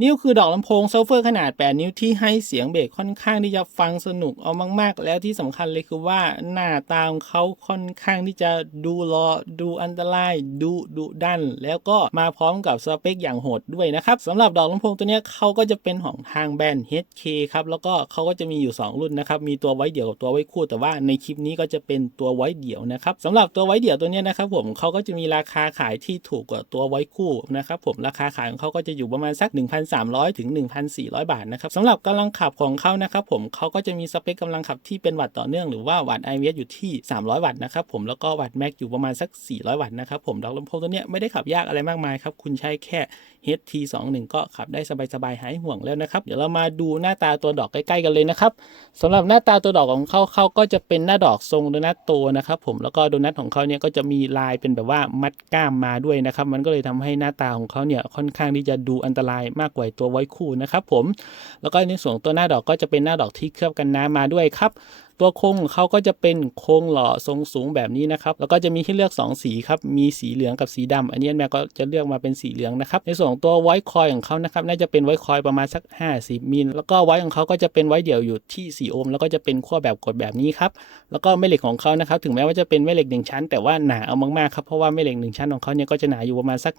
นี่ก็คือดอกลำโพงซัฟเฟอร์ขนาด 8 นิ้วที่ให้เสียงเบสค่อนข้างที่จะฟังสนุกเอามาก ๆ แล้วที่สำคัญเลยคือว่าหน้าตาของเขาค่อนข้างที่จะดูรอดูอันตรายดูดุดัน แล้วก็มาพร้อมกับสเปคอย่างโหดด้วยนะครับสำหรับดอกลำโพงตัวนี้เขาก็จะเป็นของทางแบรนด์ HK ครับแล้วก็เขาก็จะมีอยู่ 2 รุ่นนะครับมีตัวไว้เดี่ยวกับตัวไว้คู่แต่ว่าในคลิปนี้ก็จะเป็นตัวไว้เดี่ยวนะครับสำหรับตัวไว้เดี่ยวตัวนี้นะครับผมเขาก็จะมีราคาขายที่ถูกกว่าตัวไว้คู่นะครับผมราคาขายของเขาก็จะอยู่ประมาณสัก1,300 ถึง 1,400 บาทนะครับสำหรับกำลังขับของเขานะครับผมเขาก็จะมีสเปคกำลังขับที่เป็นวัตต์ต่อเนื่องหรือว่าวัตต์ IVS อยู่ที่ 300 วัตต์นะครับผมแล้วก็วัตต์แม็กอยู่ประมาณสัก 400 วัตต์นะครับผมดอกลำโพงตัวเนี้ยไม่ได้ขับยากอะไรมากมายครับคุณใช้แค่ HT21 ก็ขับได้สบายๆหายห่วงแล้วนะครับเดี๋ยวเรามาดูหน้าตาตัวดอกใกล้ๆกันเลยนะครับสำหรับหน้าตาตัวดอกของเขาเขาก็จะเป็นหน้าดอกทรงโดนัทโตนะครับผมแล้วก็โดนัทของเขาเนี่ยก็จะมีลายเป็นแบบว่ามัดก้ามมาด้วยนะครับมันก็เลยทำให้หน้าตาของเขาเนี่ยค่อนข้างที่จะดูอันตรายมากกว่าตัวไว้คู่นะครับผม แล้วก็ในส่วนตัวหน้าดอกก็จะเป็นหน้าดอกที่เคลือบกันน้ำมาด้วยครับ ตัวโครงของเขาก็จะเป็นโครงหล่อทรงสูงแบบนี้นะครับแล้วก็จะมีให้เลือก 2 สีครับมีสีเหลืองกับสีดำอันนี้แม่ก็จะเลือกมาเป็นสีเหลืองนะครับในส่วนตัวไวท์คอยของเขานะครับน่าจะเป็นไวท์คอยประมาณสัก 50มิลแล้วก็ไวท์ของเขาก็จะเป็นไวท์เดี่ยวอยู่ที่ 4 โอห์มแล้วก็จะเป็นขั้วแบบกดแบบนี้ครับแล้วก็แม่เหล็กของเขานะครับถึงแม้ว่าจะเป็นแม่เหล็ก 1 ชั้น แต่ว่าหนาเอามากๆครับเพราะว่าแม่เหล็ก 1 ชั้นของเขาเนี่ยก็จะหนาอยู่ประมาณสัก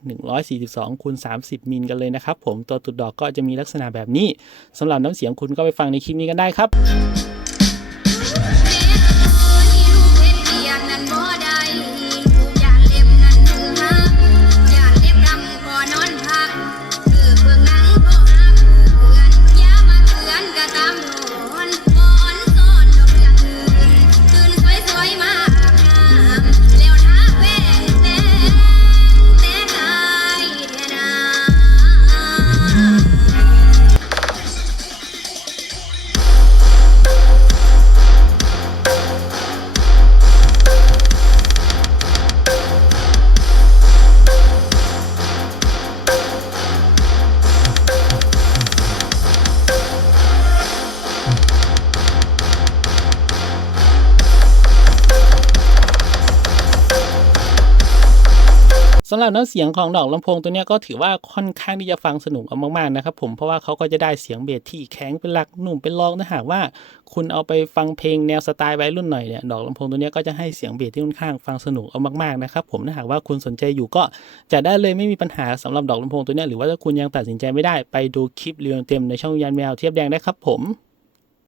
142คูณ30 มิลกันเลยนะครับผมตัวตุดดอกก็จะมีลักษณะแบบนี้สำหรับน้ำเสียงคุณก็ไปฟังในคลิปนี้กันได้ครับำหรับน้ำเสียงของดอกลำโพงตัวนี้ก็ถือว่าค่อนข้างที่จะฟังสนุกเอามากๆนะครับผมเพราะว่าเขาก็จะได้เสียงเบสที่แข็งเป็นหลักหนุ่มเป็นรองถ้าหากว่า คุณเอาไปฟังเพลงแนวสไตล์วัยรุ่นหน่อยเนี่ยดอกลำโพงตัวนี้ก็จะให้เสียงเบสที่ค่อนข้างฟังสนุกเอามากๆนะครับผมถ้าหากว่าคุณสนใจอยู่ก็จะได้เลยไม่มีปัญหาสำหรับดอกลำโพงตัวนี้หรือว่าถ้าคุณยังตัดสินใจไม่ได้ไปดูคลิปเรียงเต็มในช่องยันแมวเทียบแดงได้ครับผม